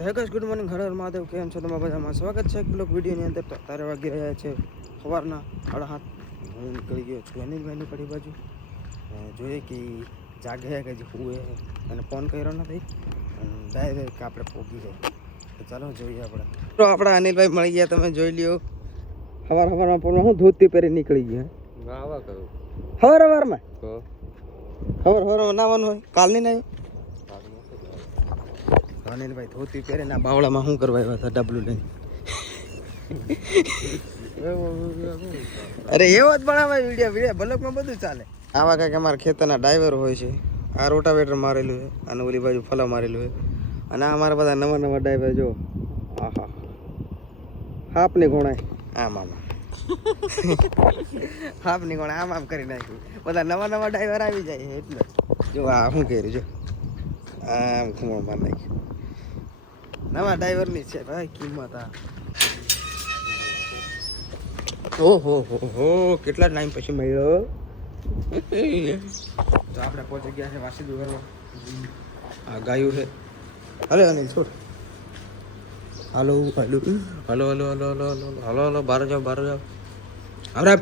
હે guys, good morning. Har Har Mahadev. કેમ છો તમે બધામાં? સ્વાગત છે એક બ્લોગ વિડીયોની અંદર. તો તારે વાગી રહ્યા છે સવારના 7:30. હું નીકળી ગયો છું અનિલભાઈની પડી બાજુ. જોઈએ કે જાગે છે કે હજી હુએ છે. અને ફોન કર્યો નથી, ડાયરેક્ટ આપણે પહોંચી જાય. તો ચાલો જોઈએ આપણે. તો આપણા અનિલભાઈ મળી ગયા, તમે જોઈ લ્યો. સવારમાં પણ હું ધોતી પહેરી નીકળી ગયો. આવા કરું સવારમાં તો સવારમાં નાવાનું હોય, કાલ નહીં નાયો. અનિલભાઈ ધોતી પહેરીને આ બાવળામાં શું કરવા આવ્યા હતા ડબલું લઈને? અરે એવો જ બનાવાય વિડીયો બ્લોગમાં બધું ચાલે. આવા કાંઈક અમારા ખેતરના ડ્રાઈવર હોય છે. આ રોટાવેટર મારેલું છે અને ઓલી બાજુ ફલા મારેલું છે. અને આ અમારા બધા નવા નવા ડ્રાઈવર જો. હા હા, હાપની ઘોણાય આમ આમ હાપની ઘોણા આમ આમ કરી નાખ્યું. બધા નવા નવા ડ્રાઈવર આવી જાય એટલે જો આ શું કર્યું, જો આમ ખૂણો મારી નાખ્યું. નવા ડ્રાઈવરની છે ભાઈ કિંમત. આ ઓહો હો, કેટલા ટાઈમ પછી મળ્યો. તો આપણે પહોંચી ગયા છે વાસીદુ ઘરમાં. આ ગાયું છે. હલે અનિલ છોડ. હાલો હાલો hello hello hello hello hello hello, બહાર જાઓ બહાર જાઓ. આપણે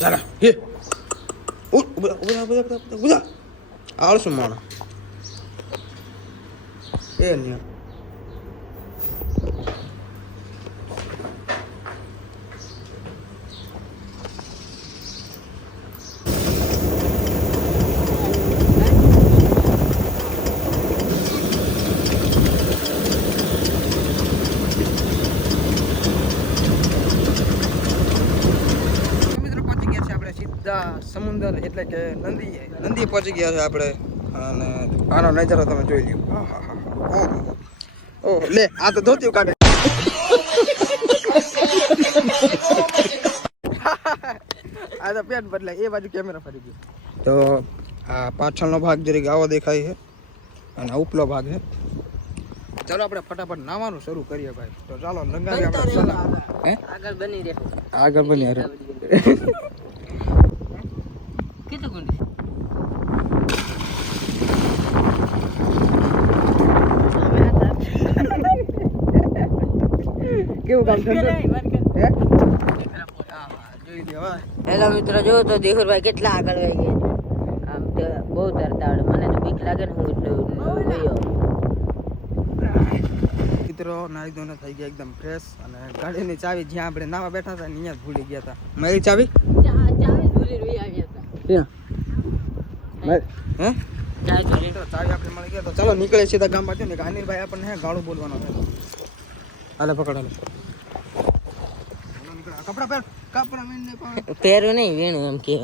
ચાલો હે ઉભા આવડશું માણસ એ નહીં. સમુદ્ર એટલે કે નંદી પહોંચી ગયા છે આપણે. અને આનો નજારો તમે જોઈ લ્યો. ઓહ લે, આ તો ધોતી કાઢે. આ તો પેટ બદલાય, એ બાજુ કેમેરા ફરી ગયો. તો આ પાછળનો ભાગ જરીક આવો દેખાય છે અને ઉપલો ભાગ છે. ચાલો આપણે ફટાફટ નાવાનું શરૂ કરીએ ભાઈ. તો ચાલો લંગાવી આપણે સલાહ. હે આગળ બની રહે, આગળ બની રહે. કેવું કામ ઠંડુ હે? જોઈ લે હવે. હેલો મિત્રો, જો તો દેહુરભાઈ કેટલા આગળ વહી ગયા છે. આમ તો બહુ તરતા આવડે, મને તો બીક લાગે ને. હું એટલું ગયો મિત્રો નાઈ ધોઈને થઈ ગયા એકદમ ફ્રેશ. અને ગાડીની ચાવી જ્યાં આપણે નાવા બેઠા હતા અહીંયા જ ભૂલી ગયા હતા. મારી ચાવી ભૂલી રહી આવ્યા હતા. ક્યાં હે ચાવી આપણે મળી ગયા. તો ચાલો નીકળે સીધા ગામ બાજુ ને. અનિલભાઈ આપણને હે ગાળું બોલવાનો છે. હાલે પકડ હાલે. કપડા પહેર, કપડા મેને પહેરું નહીં, વીણું એમ કે.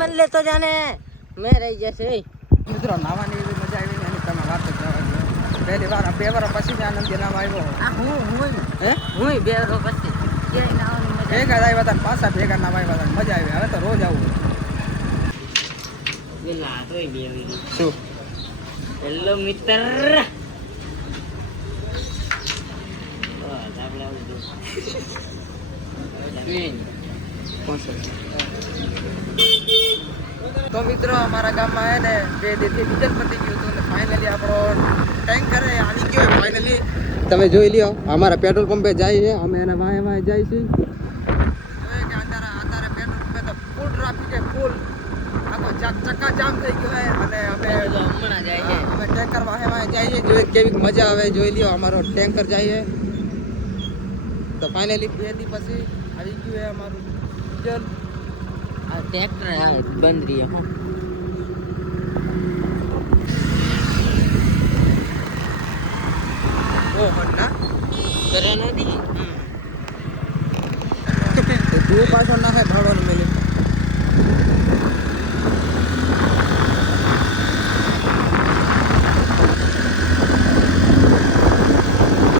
મને લેતો જાને, મેં રહી જશે. મિત્રો નાવાની એવી મજા આવી ને એની તમે વાત જ જવા દો. પહેલી વાર 2 વર્ષ પછી જ આનંદ નામ આવ્યો. હે હું 2 વર્ષ પછી ક્યાંય નાવાની મજા. ભેગા આવ્યા હતા પાછા ભેગા નામ આવ્યા હતા, મજા આવી. હવે તો રોજ આવું. શું હેલો મિત્ર, તો મિત્રો અમારા ગામમાં હે ને 2 દિવસથી ડીઝલ પતી ગયું હતું ને ફાઇનલી આપણો ટેન્કર આવી ગયો. ફાઇનલી તમે જોઈ લ્યો, અમારા પેટ્રોલ પંપે જાય છે. અમે એના વાહે વાહે જાય છે. અત્યારે પેટ્રોલ પંપે તો ફૂલ ટ્રાફિક છે, ફૂલ. આખો ચક્કા જામ થઈ ગયો છે. અને અમે હમણાં જાય છે, અમે ટેન્કર વાહે વાહે જઈએ. જોઈએ કેવી મજા આવે. જોઈ લ્યો, અમારો ટેન્કર જાય છે. તો ફાઇનલી 2 દિવસ પછી આવી ગયું છે અમારું ડીઝલ. આ ટ્રેક્ટર બંધ રહી હો. ઓહો ના કરે નથી. તું પાછો ના હે ભરવાનું મેલે.